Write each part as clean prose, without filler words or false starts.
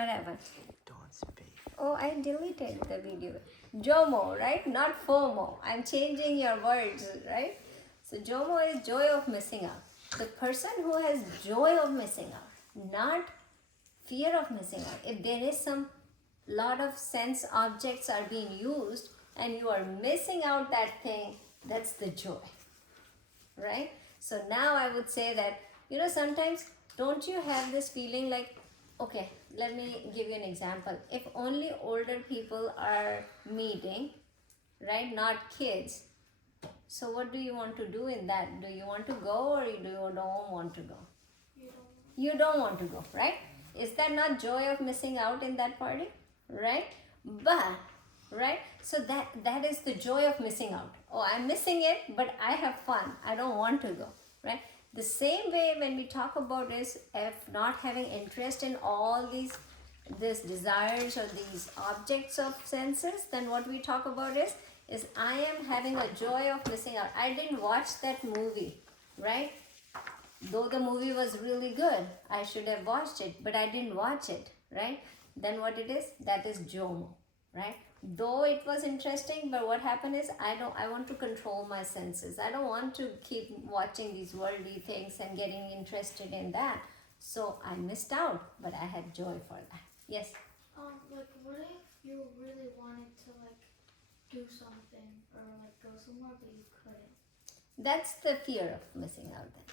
whatever. Don't speak. Oh, I deleted the video. Jomo, right? Not FOMO. I'm changing your words, right? So Jomo is joy of missing out. The person who has joy of missing out, not fear of missing out. If there is some lot of sense objects are being used and you are missing out that thing, that's the joy, right? So now I would say that, sometimes don't you have this feeling like, okay, let me give you an example. If only older people are meeting, right, not kids, so what do you want to do in that? Do you want to go or you don't want to go? You don't want to go, right? Is that not joy of missing out in that party, right? But right, so that is the joy of missing out. Oh, I'm missing it, but I have fun, I don't want to go, right? The same way when we talk about is if not having interest in all these desires or these objects of senses, then what we talk about is I am having a joy of missing out. I didn't watch that movie, right? Though the movie was really good, I should have watched it, but I didn't watch it, right? Then what it is, that is JOMO, right? Though it was interesting, but what happened is I want to control my senses. I don't want to keep watching these worldly things and getting interested in that. So I missed out, but I had joy for that. Yes. Like, what if you really wanted to do something or go somewhere but you couldn't? That's the fear of missing out then.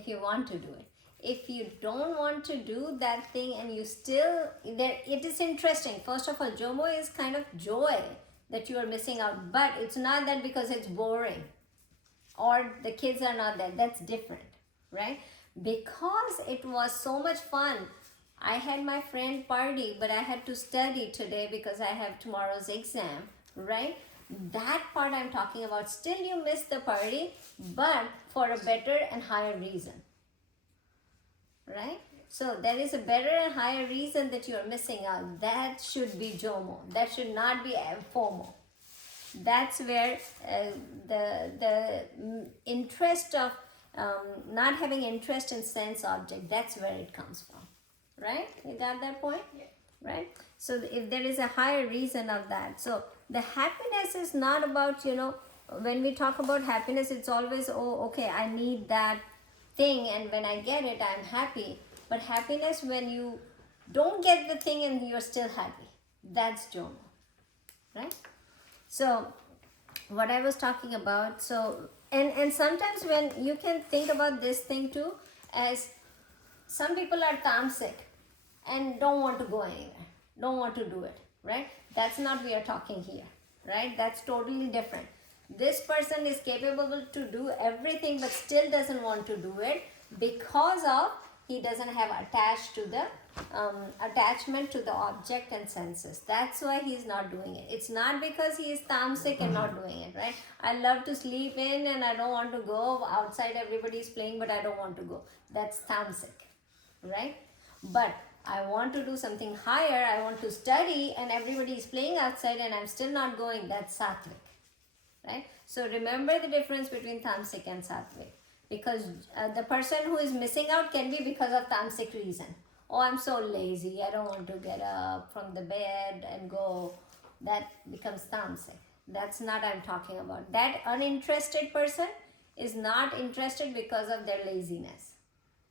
If you want to do it. If you don't want to do that thing and you still, it is interesting. First of all, JOMO is kind of joy that you are missing out, but it's not that because it's boring or the kids are not there. That's different, right? Because it was so much fun. I had my friend party, but I had to study today because I have tomorrow's exam, right? That part I'm talking about. Still you miss the party, but for a better and higher reason. Right? So there is a better and higher reason that you are missing out. That should be JOMO. That should not be FOMO. That's where the interest of not having interest in sense object, that's where it comes from. Right? You got that point? Yeah. Right? So if there is a higher reason of that. So the happiness is not about, when we talk about happiness, it's always, oh, okay, I need that thing and when I get it, I'm happy. But happiness when you don't get the thing and you're still happy, that's JOMO, right? So what I was talking about, so and sometimes when you can think about this thing too, as some people are tamasic and don't want to go anywhere, don't want to do it, right? That's not we are talking here, right? That's totally different. This person is capable to do everything but still doesn't want to do it because of he doesn't have attached to the attachment to the object and senses. That's why he's not doing it. It's not because he is tamasic and not doing it, right? I love to sleep in and I don't want to go outside, everybody's playing but I don't want to go. That's tamasic, right? But I want to do something higher, I want to study and everybody is playing outside and I'm still not going. That's sattvic. Right? So remember the difference between tamasic and sattvic, because the person who is missing out can be because of tamasic reason. Oh, I'm so lazy, I don't want to get up from the bed and go. That becomes tamasic. That's not I'm talking about. That uninterested person is not interested because of their laziness,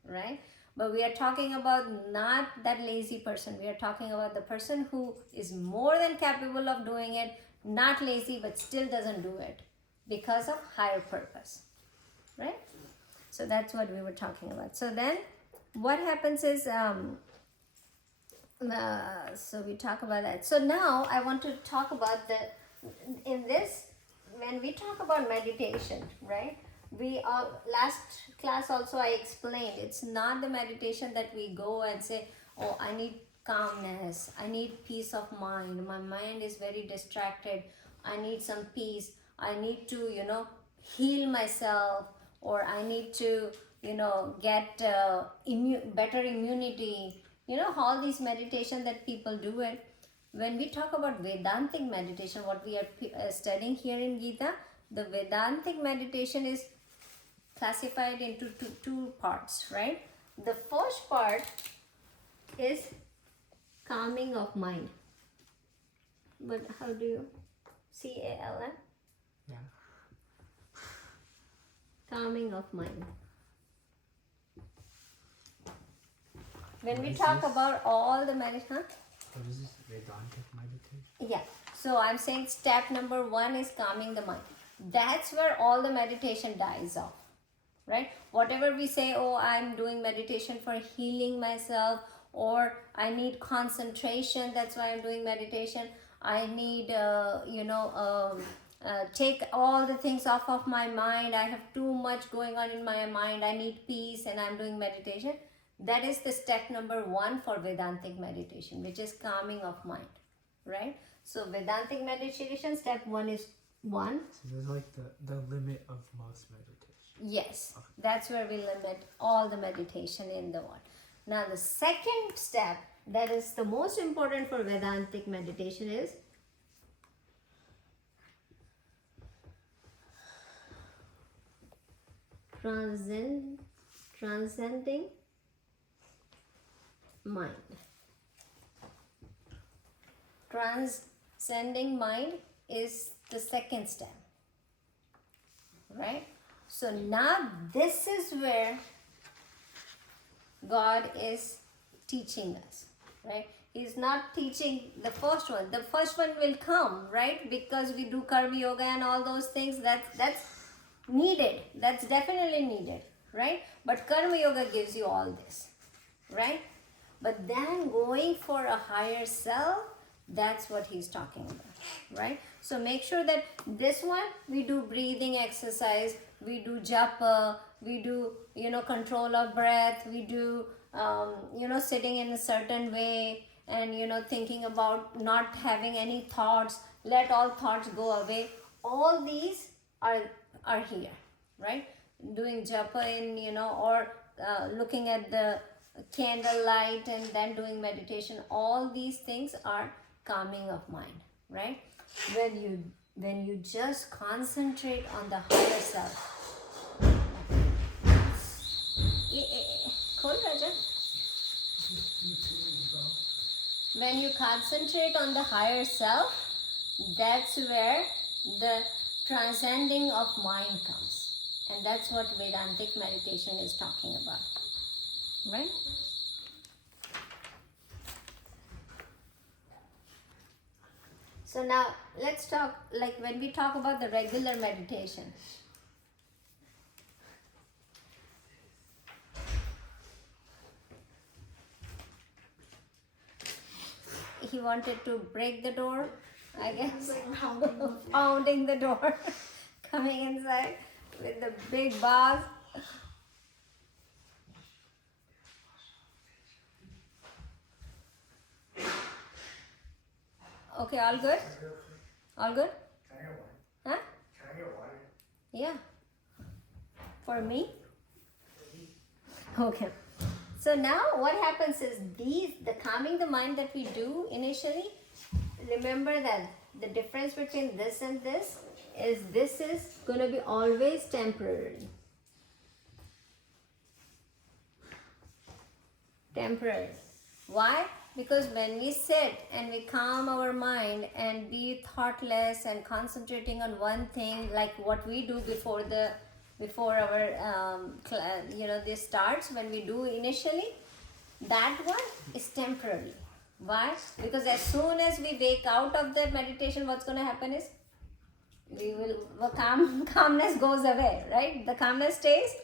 right? But we are talking about not that lazy person. We are talking about the person who is more than capable of doing it, not lazy but still doesn't do it because of higher purpose, right? So that's what we were talking about. So then what happens is so we talk about that. So now I want to talk about in this, when we talk about meditation, right? We last class also I explained it's not the meditation that we go and say, oh, I need calmness, I need peace of mind, my mind is very distracted, I need some peace, I need to heal myself, or I need to get better immunity, all these meditation that people do it. When we talk about Vedantic meditation, what we are studying here in Gita, the Vedantic meditation is classified into two parts, right? The first part is calming of mind. But how do you? CALM? Yeah. Calming of mind. When What we is talk this? about all the meditation, What is this Vedantic meditation? yeah. So I'm saying step number 1 is calming the mind. That's where all the meditation dies off, right? Whatever we say, oh, I'm doing meditation for healing myself, or I need concentration, that's why I'm doing meditation. I need, take all the things off of my mind. I have too much going on in my mind. I need peace and I'm doing meditation. That is the step number 1 for Vedantic meditation, which is calming of mind, right? So Vedantic meditation, step 1 is 1. So this is like the limit of most meditation. Yes, that's where we limit all the meditation in the one. Now the second step, that is the most important for Vedantic meditation, is transcending mind. Transcending mind is the second step, right? So now this is where God is teaching us, right? He's not teaching the first one. The first one will come, right? Because we do karma yoga and all those things. That's needed. That's definitely needed, right? But karma yoga gives you all this, right? But then going for a higher self, that's what he's talking about, right? So make sure that this one, we do breathing exercise, we do japa, we do, control of breath, we do, sitting in a certain way, and, thinking about not having any thoughts, let all thoughts go away. All these are here, right? Doing japa in, or looking at the candlelight and then doing meditation. All these things are calming of mind, right? When you just concentrate on the higher self. Cool, Raja? When you concentrate on the higher self, that's where the transcending of mind comes. And that's what Vedantic meditation is talking about, right? So now let's talk, like when we talk about the regular meditation. He wanted to break the door, I guess. Like Pounding the door, coming inside with the big bars. Okay, all good? All good? Huh? Yeah. For me? Okay. So now what happens is the calming the mind that we do initially, remember that the difference between this and this is going to be always temporary. Temporary. Why? Because when we sit and we calm our mind and be thoughtless and concentrating on one thing, like what we do before our this starts, when we do initially, that one is temporary. Why? Because as soon as we wake out of the meditation, what's going to happen is calmness goes away, right? The calmness stays.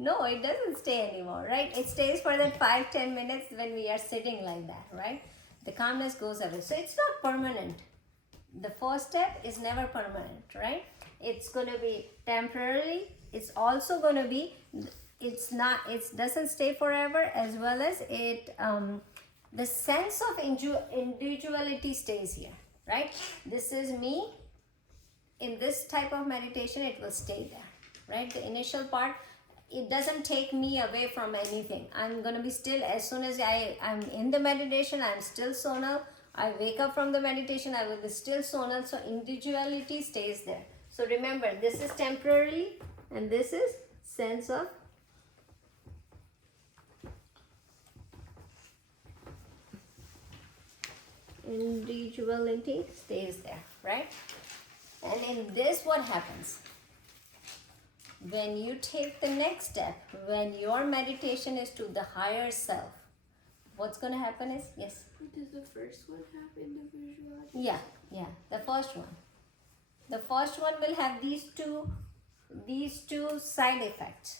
No, it doesn't stay anymore, right? It stays for that 5-10 minutes when we are sitting like that, right? The calmness goes away. So it's not permanent. The first step is never permanent, right? It's going to be temporarily. It's also going to be, it doesn't stay forever, as well as the sense of individuality stays here, right? This is me. In this type of meditation, it will stay there, right? The initial part, it doesn't take me away from anything. I'm going to be still. As soon as I'm in the meditation, I'm still sonal. I wake up from the meditation, I will be still sonal. So individuality stays there. So remember, this is temporarily and this is sense of individuality stays there, right? And in this, what happens? When you take the next step, when your meditation is to the higher self, what's going to happen is, yes? Does the first one have individuality? Yeah, the first one. The first one will have these two side effects,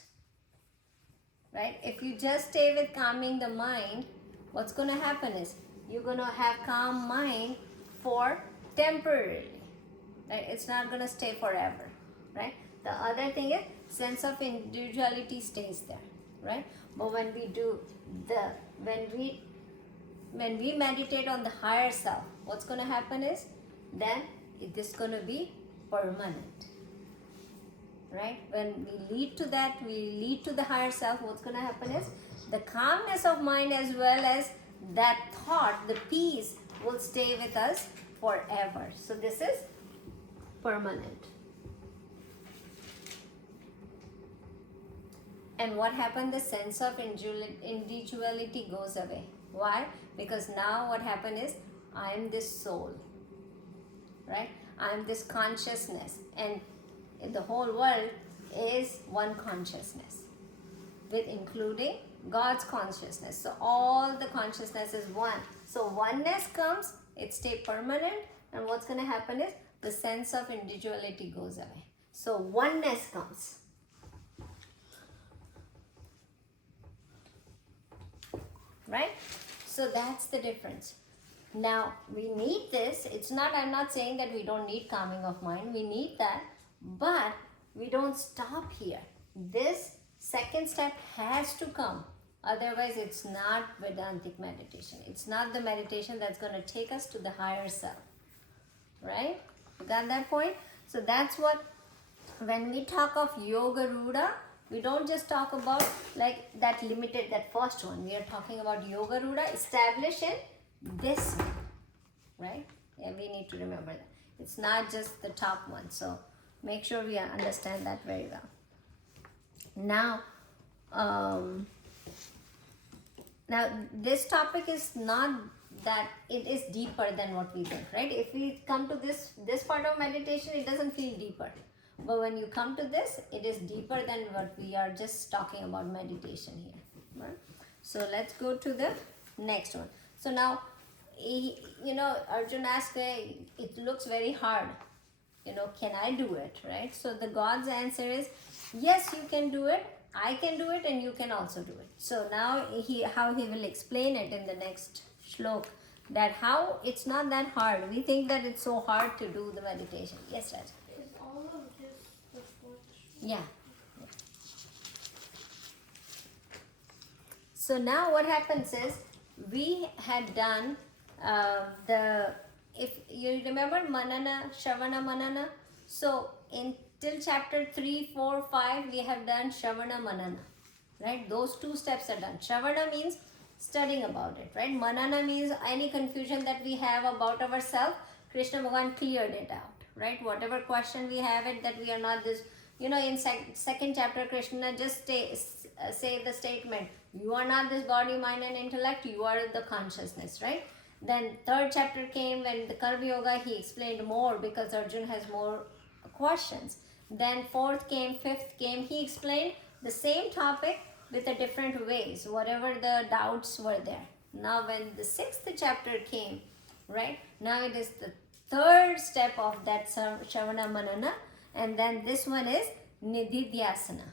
right? If you just stay with calming the mind, what's going to happen is you're going to have calm mind for temporarily, right? It's not going to stay forever, right? The other thing is sense of individuality stays there, right? But when we meditate on the higher self, what's going to happen is then it is going to be permanent, right? When we lead to that, we lead to the higher self, what's going to happen is the calmness of mind as well as that thought, the peace will stay with us forever. So this is permanent. And what happened? The sense of individuality goes away. Why? Because now what happened is I am this soul, right? I am this consciousness, and the whole world is one consciousness, with including God's consciousness. So all the consciousness is one. So oneness comes, it stays permanent, and what's going to happen is the sense of individuality goes away. So oneness comes. Right? So that's the difference. Now we need this. I'm not saying that we don't need calming of mind. We need that, but we don't stop here. This second step has to come. Otherwise, it's not Vedantic meditation. It's not the meditation that's going to take us to the higher self. Right? You got that point? So that's what, when we talk of Yoga Ruda, we don't just talk about like that limited, that first one. We are talking about Yoga Ruda established in this one, right? Yeah, we need to remember that. It's not just the top one. So make sure we understand that very well. Now, now this topic is not that it is deeper than what we think, right? If we come to this part of meditation, it doesn't feel deeper. But when you come to this, it is deeper than what we are just talking about meditation here, right? So let's go to the next one. So now, Arjun asked, it looks very hard. Can I do it, right? So the God's answer is, yes, you can do it. I can do it, and you can also do it. So now how he will explain it in the next shlok, that how it's not that hard. We think that it's so hard to do the meditation. Yes, Raj. All of this the fourth. Yeah. So now what happens is we had done if you remember Manana, Shravana, Manana. So in till chapter 3, 4, 5 we have done Shravana, Manana, right? Those two steps are done. Shravana means studying about it, right? Manana means any confusion that we have about ourselves, Krishna Bhagavan cleared it out. Right, whatever question we have it, that we are not this, in second chapter Krishna just say the statement, you are not this body, mind and intellect, you are the consciousness, right? Then third chapter came when the Karma Yoga, he explained more because Arjun has more questions. Then fourth came, fifth came, he explained the same topic with a different ways, whatever the doubts were there. Now when the sixth chapter came, right, now it is the third step of that Shravana Manana, and then this one is Nididhyasana,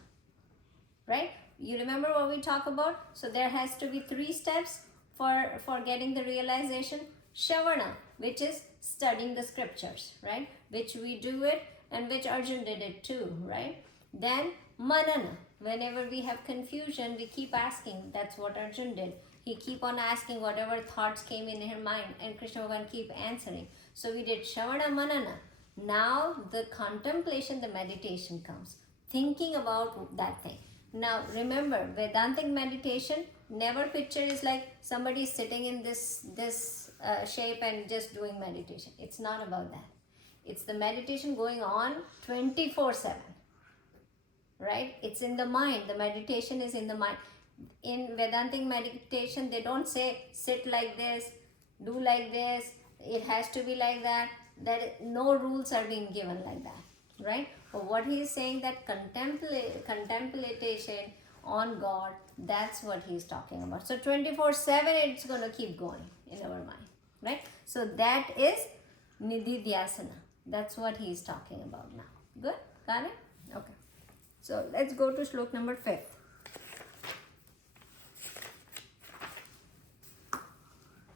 right? You remember what we talk about? So there has to be 3 steps for getting the realization. Shravana, which is studying the scriptures, right? Which we do it, and which Arjun did it too, right? Then Manana, whenever we have confusion, we keep asking. That's what Arjun did. He keep on asking whatever thoughts came in her mind, and Krishna Bhagavan keep answering. So we did Shravana, Manana. Now the contemplation, the meditation comes. Thinking about that thing. Now remember, Vedantic meditation, never picture is like somebody sitting in this shape and just doing meditation. It's not about that. It's the meditation going on 24/7. Right? It's in the mind. The meditation is in the mind. In Vedantic meditation, they don't say sit like this, do like this, it has to be like that. That no rules are being given like that, right? But what he is saying, that contemplation on God, that's what he's talking about. So 24/7 it's going to keep going in our mind, right? So that is nididhyasana. That's what he's talking about now. Good? Got it? Okay. So let's go to slok number 5.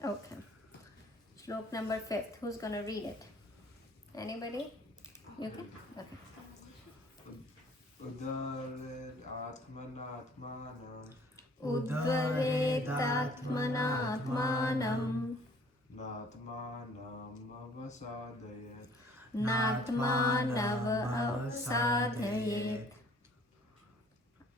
Okay. Slok number 5. Who's going to read it? Anybody? You can? Okay. Udaretmatmanatmanam Udvaretatmanatmanam natmanam avasadayat natmanav avsadhayet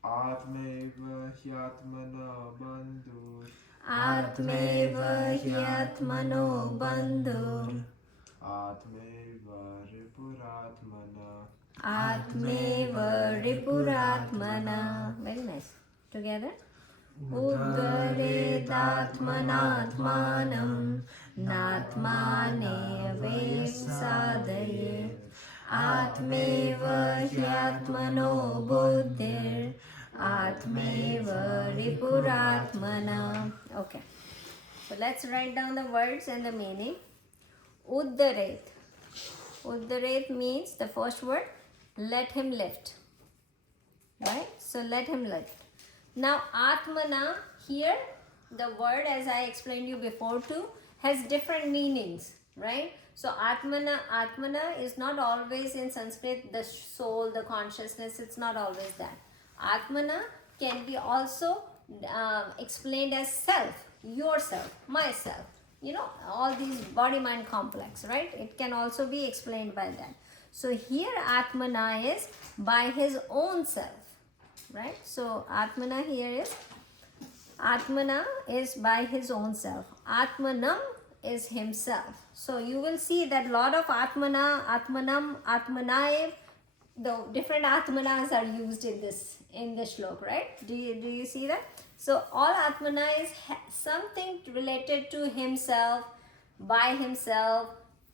atmeva hyatmana bandhur atmeva hyatmano bandhur atmeva ripuratmana atmeva ripuratmana. Very nice. Together. Udvaretatmanatmanam natmanevevsadayet atmeva hyatmano buddhir atmeva ripuratmana. Okay. So let's write down the words and the meaning. Uddaret. Uddaret means, the first word, let him lift. Right? So let him lift. Now Atmana, here the word, as I explained you before too, has different meanings, right? So Atmana is not always in Sanskrit the soul, the consciousness, it's not always that. Atmana can be also explained as self, yourself, myself. You know, all these body-mind complex, right? It can also be explained by that. So here Atmana is by his own self, right? So Atmana here is, Atmana is by his own self. Atmanam is himself. So you will see that lot of Atmana, Atmanam, Atmanai, the different Atmanas are used in this shlok, right? Do you see that? So all Atmana is something related to himself, by himself,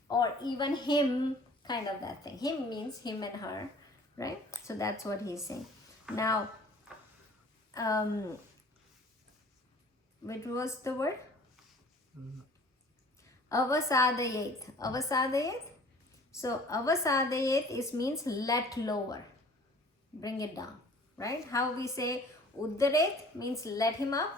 or even him, kind of that thing. Him means him and her, right? So that's what he's saying. Now, which was the word? Avasadayet. Avasadayet. So avasadayet is means let lower, bring it down, right? How we say uddaret means let him up,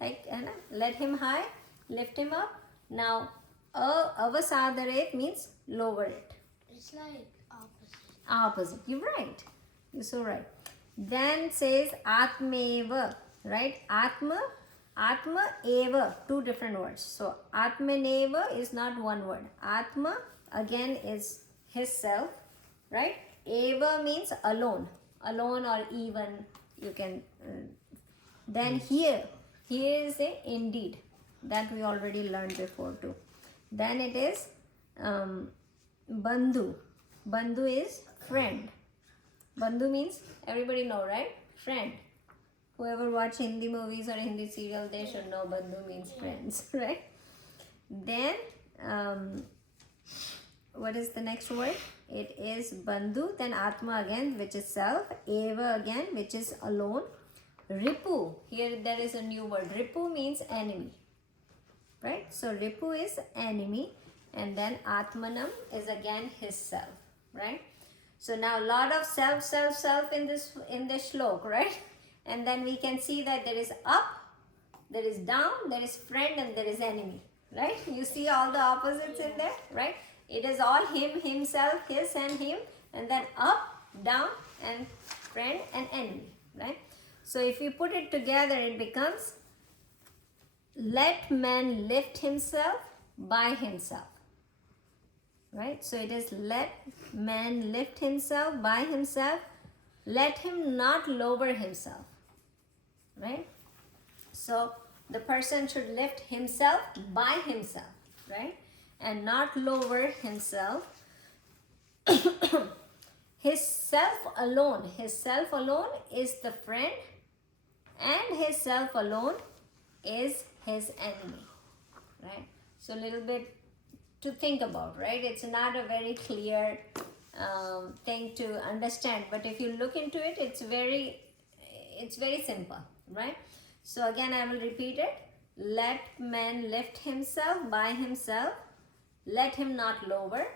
like let him high, lift him up. Now avasadaret means lower it. It's like opposite. Opposite. You're right. You're so right. Then says atmeva, right? Atma eva, two different words. So atmaneva is not one word. Atma again is his self, right? Eva means alone or even, you can then here is a indeed, that we already learned before too. Then it is bandhu. Bandhu is friend. Bandhu means, everybody know, right? Friend. Whoever watch Hindi movies or Hindi serial, they should know bandhu means friends, right? Then what is the next word? It is bandhu, then atma again, which is self, eva again, which is alone. Ripu, here there is a new word. Ripu means enemy, right? So Ripu is enemy, and then Atmanam is again his self, right? So now a lot of self in this shlok, right? And then we can see that there is up, there is down, there is friend, and there is enemy, right? You see all the opposites in there, right? It is all him, himself, his and him, and then up, down, and friend and enemy, right? So if we put it together, it becomes let man lift himself by himself, right? So it is let man lift himself by himself, let him not lower himself, right? So the person should lift himself by himself, right? And not lower himself. His self alone is the friend, and his self alone is his enemy, right? So a little bit to think about, right? It's not a very clear thing to understand, but if you look into it, it's very simple, right? So again, I will repeat it. Let man lift himself by himself, let him not lower,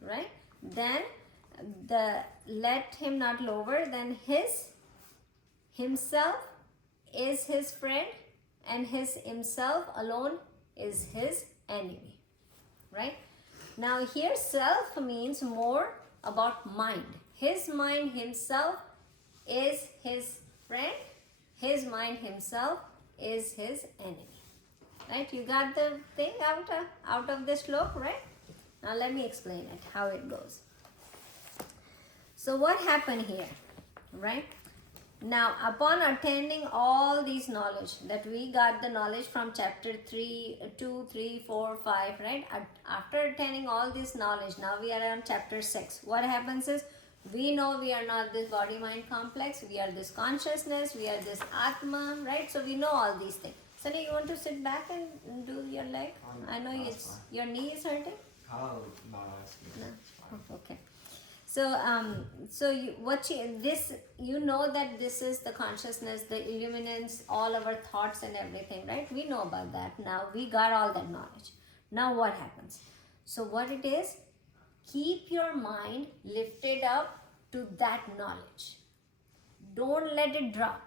right? Then the let him not lower, then himself is his friend, and his himself alone is his enemy, right? Now here self means more about mind. His mind himself is his friend, his mind himself is his enemy, right? You got the thing out of this slok, right? Now let me explain it, how it goes. So what happened here, right? Now, upon attaining all these knowledge, that we got the knowledge from chapter 3, 2, 3, 4, 5, right? After attaining all this knowledge, now we are on chapter 6. What happens is, we know we are not this body-mind complex, we are this consciousness, we are this Atma, right? So we know all these things. Sunny, you want to sit back and do your leg? I know your knee is hurting? I'll not ask you. No. Oh, okay. So, you know that this is the consciousness, the illuminates all our thoughts and everything, right? We know about that. Now we got all that knowledge. Now what happens? So what it is, keep your mind lifted up to that knowledge. Don't let it drop,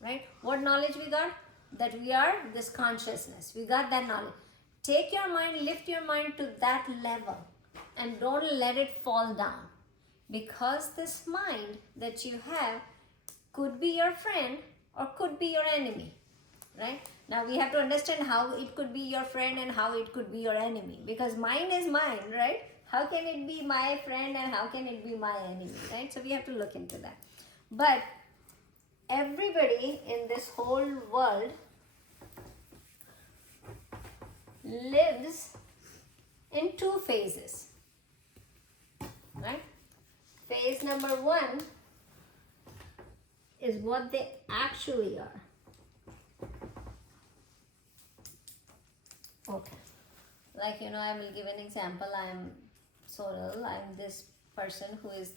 right? What knowledge we got? That we are this consciousness. We got that knowledge. Take your mind, lift your mind to that level, and don't let it fall down. Because this mind that you have could be your friend or could be your enemy, right? Now we have to understand how it could be your friend and how it could be your enemy. Because mind is mind, right? How can it be my friend and how can it be my enemy, right? So we have to look into that. But everybody in this whole world lives in two phases, right? Phase number 1 is what they actually are. Okay. Like, I will give an example. I am Sonal. I am this person who is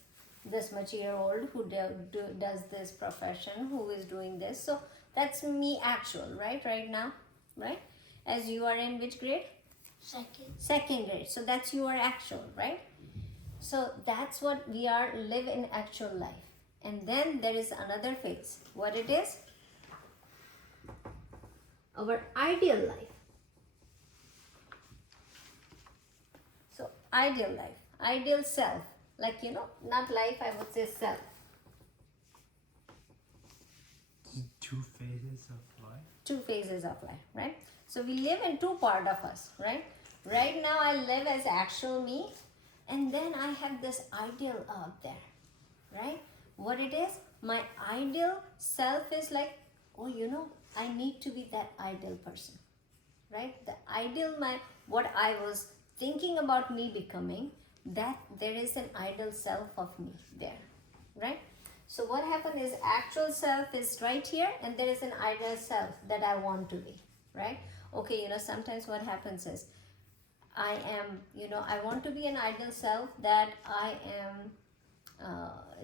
this much year old, who does this profession, who is doing this. So that's me actual, right? Right now, right? As you are in which grade? Second grade. So that's your actual, right? So that's what we live in actual life. And then there is another phase. What it is? Our ideal life. So ideal life, ideal self. Like, not life, I would say self. Two phases of life? Two phases of life, right? So we live in two parts of us, right? Right now I live as actual me. And then I have this ideal out there, right? What it is, my ideal self is like, I need to be that ideal person, right? The ideal, what I was thinking about me becoming, that there is an ideal self of me there, right? So what happened is actual self is right here and there is an ideal self that I want to be, right? Okay, sometimes what happens is, I am, I want to be an ideal self that I am,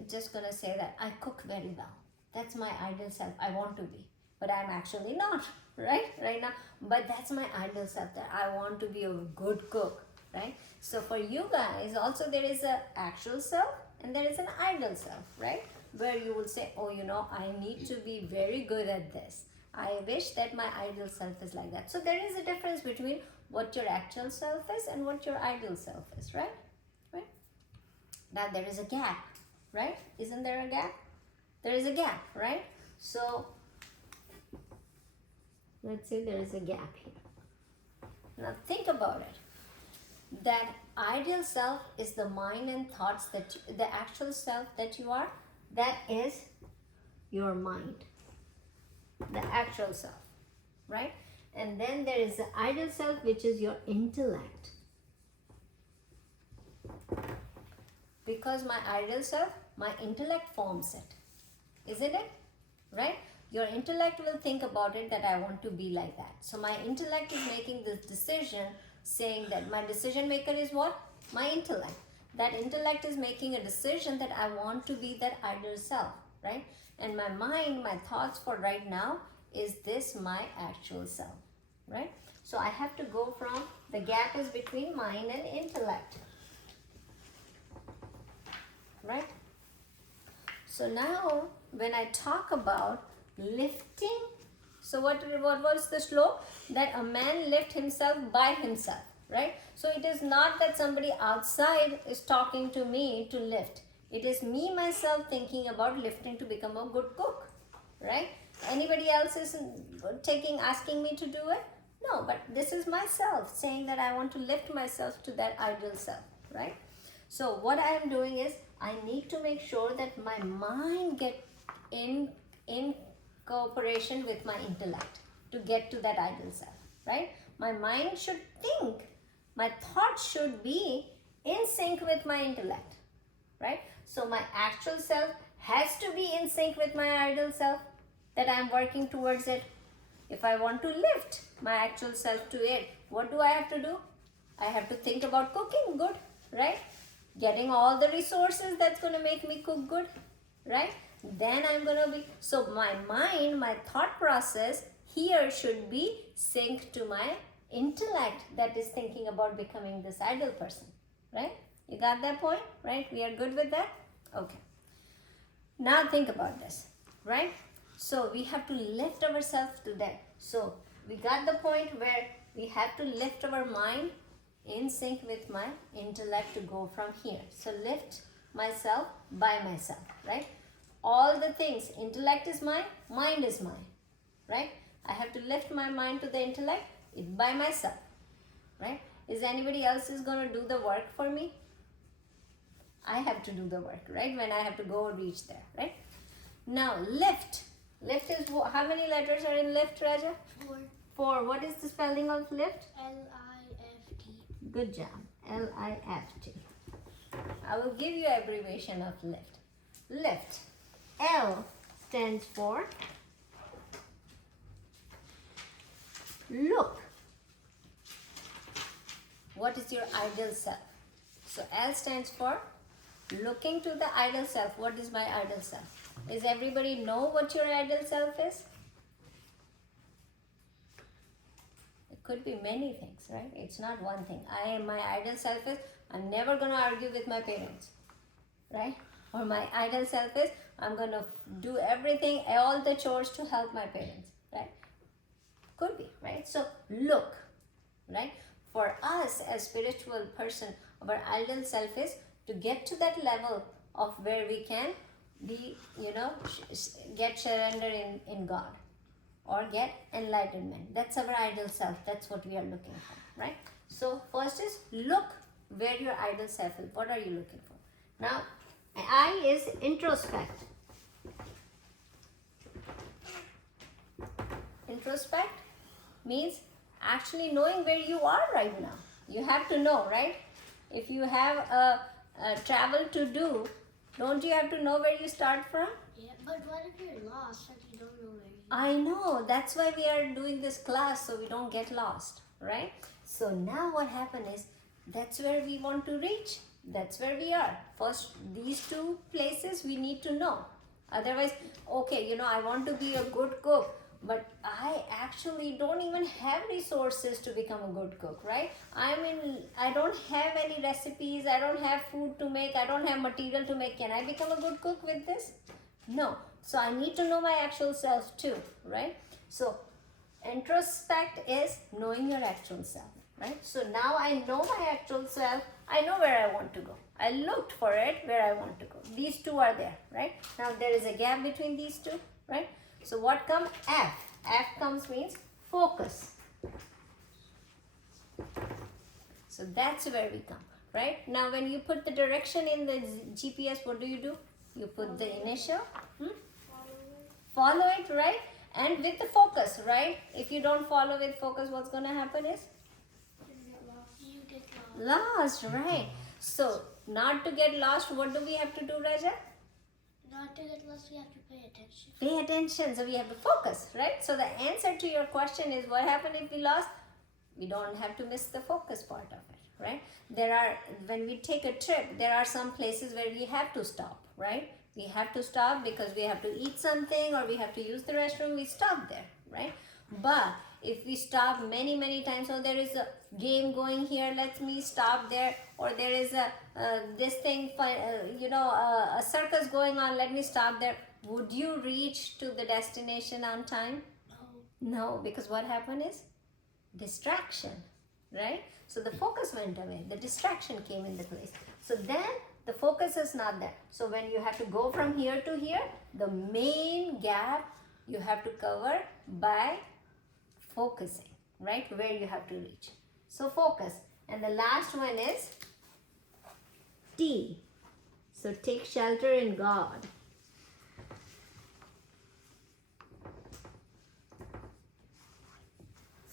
just gonna say that I cook very well. That's my ideal self. I want to be, but I'm actually not, right now. But that's my ideal self, that I want to be a good cook, right? So for you guys, also there is an actual self and there is an ideal self, right? Where you will say, I need to be very good at this. I wish that my ideal self is like that. So there is a difference between what your actual self is and what your ideal self is, right? Now there is a gap, right? Isn't there a gap? There is a gap, right? So let's say there is a gap here. Now think about it. That ideal self is the mind and thoughts the actual self that you are, that is your mind, the actual self, right? And then there is the ideal self, which is your intellect. Because my ideal self, my intellect forms it, isn't it? Right? Your intellect will think about it that I want to be like that. So my intellect is making this decision saying that my decision maker is what? My intellect. That intellect is making a decision that I want to be that ideal self, right? And my mind, my thoughts for right now, is this my actual self, right? So I have to go from, the gap is between mind and intellect, right? So now when I talk about lifting, so what was the slope? That a man lift himself by himself, right? So it is not that somebody outside is talking to me to lift. It is me myself thinking about lifting to become a good cook, right? Anybody else is asking me to do it? No, but this is myself saying that I want to lift myself to that ideal self, right? So what I am doing is I need to make sure that my mind get in cooperation with my intellect to get to that ideal self, right? My mind should think, my thoughts should be in sync with my intellect, right? So my actual self has to be in sync with my ideal self, that I am working towards it. If I want to lift my actual self to it, what do I have to do? I have to think about cooking good, right? Getting all the resources that's going to make me cook good, right? Then I'm going to be, so my mind, my thought process here should be synced to my intellect that is thinking about becoming this ideal person, right? You got that point, right? We are good with that? Okay. Now think about this, right? So we have to lift ourselves to that. So we got the point where we have to lift our mind in sync with my intellect to go from here. So lift myself by myself, right? All the things, intellect is mine, mind is mine, right? I have to lift my mind to the intellect by myself, right? Is anybody else is going to do the work for me? I have to do the work, right? When I have to go reach there, right? Now lift. Lift is, how many letters are in lift, Raja? 4. 4. What is the spelling of lift? L-I-F-T. Good job. L-I-F-T. I will give you abbreviation of lift. Lift. L stands for look. What is your ideal self? So L stands for looking to the ideal self. What is my ideal self? Does everybody know what your ideal self is? It could be many things, right? It's not one thing. My ideal self is I'm never going to argue with my parents, right? Or my ideal self is I'm going to do everything, all the chores to help my parents, right? Could be, right? So look, right? For us as spiritual person, our ideal self is to get to that level of where we can be, get surrender in God or get enlightenment. That's our ideal self. That's what we are looking for, right? So first is look where your ideal self is. What are you looking for? Now, I is introspect. Introspect means actually knowing where you are right now. You have to know, right? If you have a travel to do, don't you have to know where you start from? Yeah, but what if you're lost and you don't know where you I know. That's why we are doing this class, so we don't get lost, right? So now what happened is, that's where we want to reach. That's where we are. First, these two places we need to know. Otherwise, okay, I want to be a good cook, but I actually don't even have resources to become a good cook, right? I don't have any recipes, I don't have food to make, I don't have material to make. Can I become a good cook with this? No. So I need to know my actual self too, right? So introspect is knowing your actual self, right? So now I know my actual self, I know where I want to go. I looked for it where I want to go. These two are there, right? Now there is a gap between these two, right? So what comes? F. F comes means focus. So that's where we come, right? Now when you put the direction in the GPS, what do? You put the initial, follow it, right? And with the focus, right? If you don't follow with focus, what's going to happen is? You get lost. Lost, right? So not to get lost, what do we have to do, Raja? Not to get lost, we have to pay attention. Pay attention. So we have to focus, right? So the answer to your question is, what happened if we lost? We don't have to miss the focus part of it, right? When we take a trip, there are some places where we have to stop, right? We have to stop because we have to eat something or we have to use the restroom, we stop there, right? But if we stop many, many times, oh, there is a game going here, let me stop there, or there is a this thing, a circus going on, let me stop there. Would you reach to the destination on time? No, because what happened is distraction, right? So the focus went away, the distraction came in the place. So then the focus is not there. So when you have to go from here to here, the main gap you have to cover by focusing, right? Where you have to reach. So focus. And the last one is T. So take shelter in God.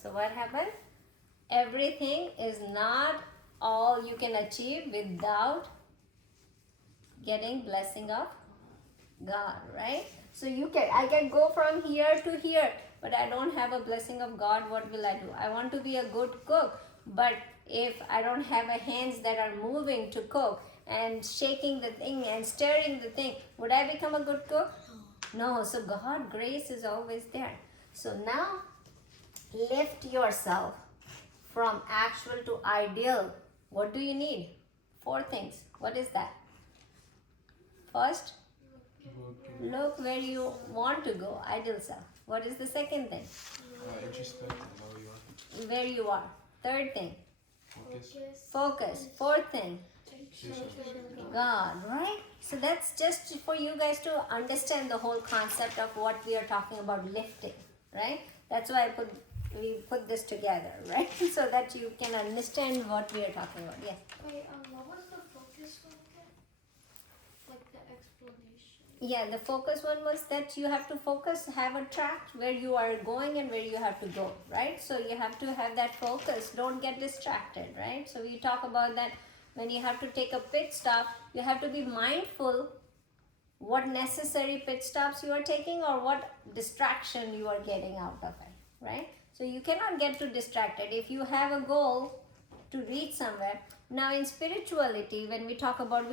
So what happened? Everything is not all you can achieve without getting blessing of God, right? So I can go from here to here, but I don't have a blessing of God. What will I do? I want to be a good cook, but if I don't have a hands that are moving to cook and shaking the thing and stirring the thing, would I become a good cook? No. So God grace is always there. So now lift yourself from actual to ideal. What do you need? 4 things. What is that? First, look where you want to go, ideal self. What is the second thing? Introspect and know you are. Where you are. Third thing, Focus. focus. Fourth thing, God, right? So that's just for you guys to understand the whole concept of what we are talking about lifting, right? That's why we put this together, right? So that you can understand what we are talking about. Yes. Wait, what was the focus one again? Like the explanation. Yeah, the focus one was that you have to focus, have a track where you are going and where you have to go, right? So you have to have that focus. Don't get distracted, right? So we talk about that when you have to take a pit stop, you have to be mindful what necessary pit stops you are taking or what distraction you are getting out of it, right? So you cannot get too distracted. If you have a goal to reach somewhere. Now in spirituality, when we talk about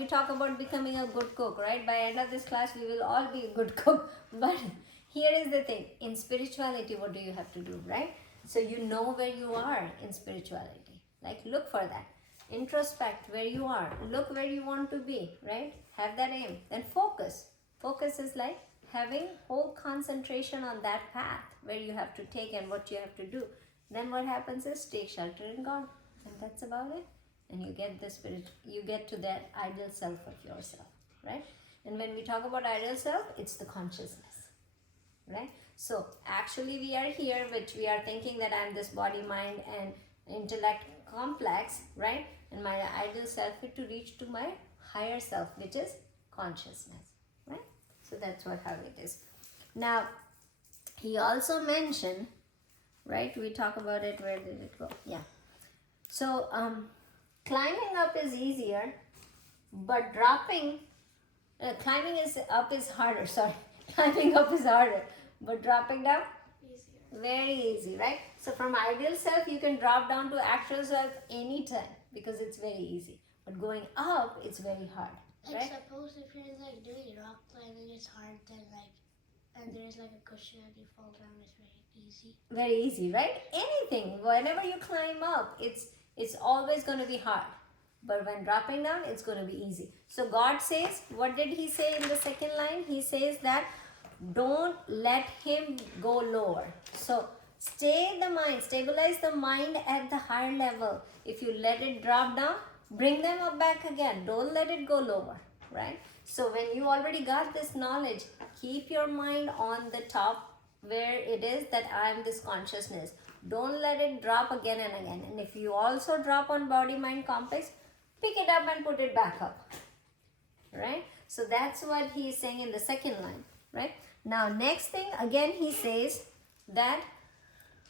becoming a good cook, right? By end of this class, we will all be a good cook. But here is the thing. In spirituality, what do you have to do, right? So you know where you are in spirituality. Like look for that. Introspect where you are. Look where you want to be, right? Have that aim. Then focus. Focus is like having whole concentration on that path where you have to take and what you have to do. Then what happens is take shelter in God, and that's about it. And you get the spirit, you get to that ideal self of yourself, right? And when we talk about ideal self, it's the consciousness, right? So actually we are here, which we are thinking that I'm this body, mind, and intellect complex, right? And my ideal self is to reach to my higher self, which is consciousness, right? So that's how it is. Now, he also mentioned, right? We talk about it. Where did it go? Yeah. So, climbing up is easier, but climbing up is harder. Sorry, climbing up is harder, but dropping down Easier. very easy, right? So from ideal self, you can drop down to actual self anytime because it's very easy. But going up, it's very hard, Like right? suppose if you're like doing rock climbing, it's hard, then like, and there's like a cushion and you fall down, it's very easy. Very easy, right? Anything, whenever you climb up, it's always going to be hard. But when dropping down, it's going to be easy. So God says, what did he say in the second line? He says that don't let him go lower. So stabilize the mind at the higher level. If you let it drop down, bring them up back again. Don't let it go lower, right? So when you already got this knowledge, keep your mind on the top where it is that I am this consciousness. Don't let it drop again and again. And if you also drop on body mind complex, pick it up and put it back up, right? So that's what he is saying in the second line, right? Now next thing, again he says that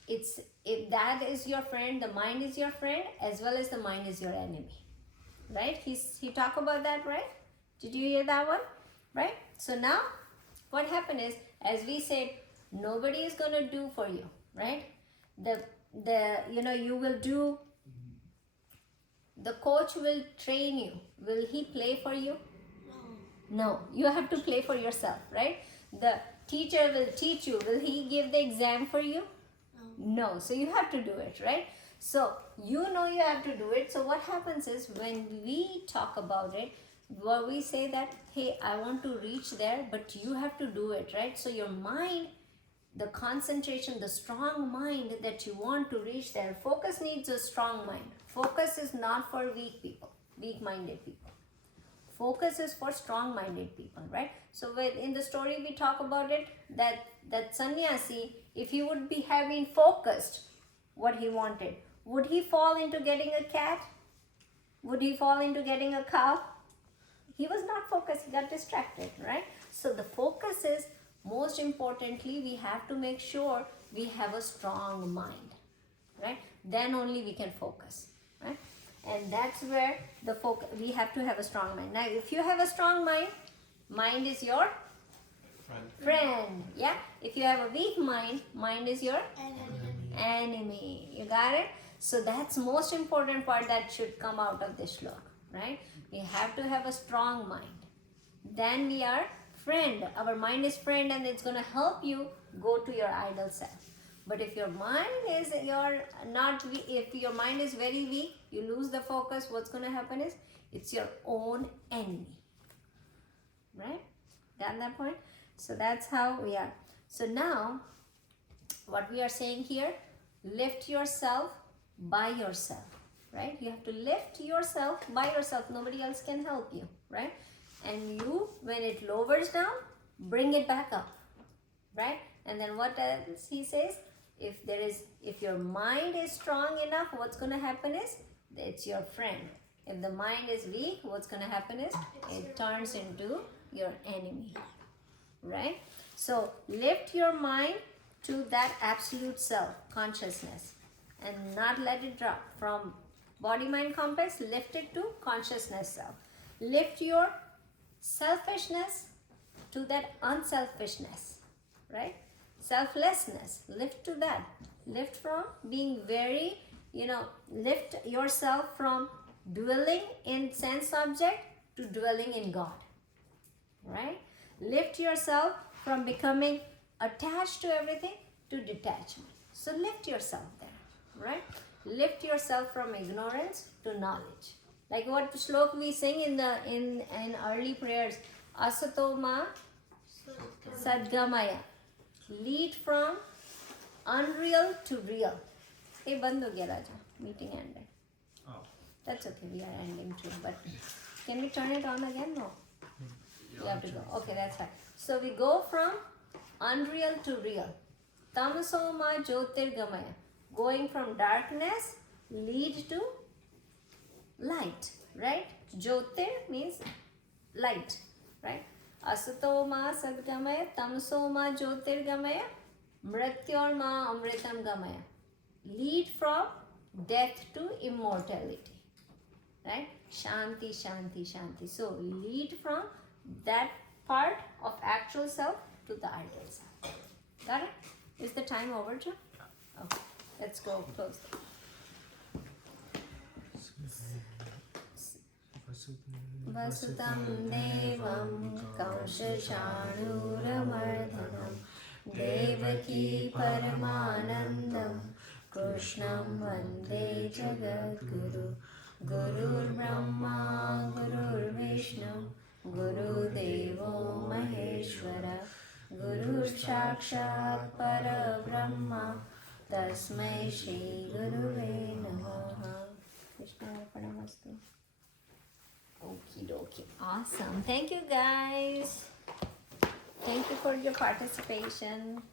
if that is your friend, the mind is your friend, as well as the mind is your enemy, right? He talked about that, right? Did you hear that one? Right? So now what happened is, as we said, nobody is going to do for you, right? The you will do, the coach will train you. Will he play for you? No. No, you have to play for yourself, right? The teacher will teach you. Will he give the exam for you? No. No, so you have to do it, right? So you have to do it. So what happens is when we talk about it, well, we say that, hey, I want to reach there, but you have to do it, right? So your mind, the concentration, the strong mind that you want to reach there, focus needs a strong mind. Focus is not for weak people, weak-minded people. Focus is for strong-minded people, right? So in the story we talk about it, that sannyasi, if he would have been focused what he wanted, would he fall into getting a cat? Would he fall into getting a cow? He was not focused, he got distracted, right? So the focus is, most importantly, we have to make sure we have a strong mind, right? Then only we can focus, right? And that's where the focus, we have to have a strong mind. Now, if you have a strong mind, mind is your friend. Yeah. If you have a weak mind, mind is your enemy. You got it? So that's most important part that should come out of this shloka, right? We have to have a strong mind. Then we are friend. Our mind is friend, and it's going to help you go to your ideal self. But if your mind is if your mind is very weak, you lose the focus, what's going to happen is it's your own enemy. Right? Got that point? So that's how we are. So now, what we are saying here, lift yourself by yourself. Right? You have to lift yourself by yourself. Nobody else can help you. Right? And you, when it lowers down, bring it back up. Right? And then what else he says? If your mind is strong enough, what's going to happen is it's your friend. If the mind is weak, what's going to happen is it turns into your enemy. Right? So lift your mind to that absolute self consciousness and not let it drop from body mind complex. Lift it to consciousness self. Lift your selfishness to that unselfishness, right? Selflessness, lift to that. Lift from being very, lift yourself from dwelling in sense object to dwelling in God, right? Lift yourself from becoming attached to everything to detachment. So lift yourself there, right? Lift yourself from ignorance to knowledge. Like what slok we sing in early prayers, Asatoma Sadgamaya. Lead from unreal to real. Hey, band ho gaya Raja. Meeting ended. Oh. That's okay, we are ending too. But can we turn it on again? No. You have to go. Okay, that's fine. So we go from unreal to real. Tamasoma Jyotirgamaya. Going from darkness, lead to light, right? Jyotir means light, right? Asatoma Sadgamaya, Tamsoma Jyotirgamaya, Mrityorma Amritam Gamaya. Lead from death to immortality, right? Shanti, Shanti, Shanti. So lead from that part of actual self to the ideal self. Got it? Is the time over, Joe? Okay, let's go close. Vasutam Devam Kaushachanuramardhanam Devaki Paramanandam Krishnam Vande Jagadguru Gurur Brahma Gurur Vishnu Guru Devo Maheshwara Guru Sakshat Parabrahma Tasmai Shri Guruve Namaha. Krishna Arpanamastu. Okie dokie. Awesome. Thank you guys. Thank you for your participation.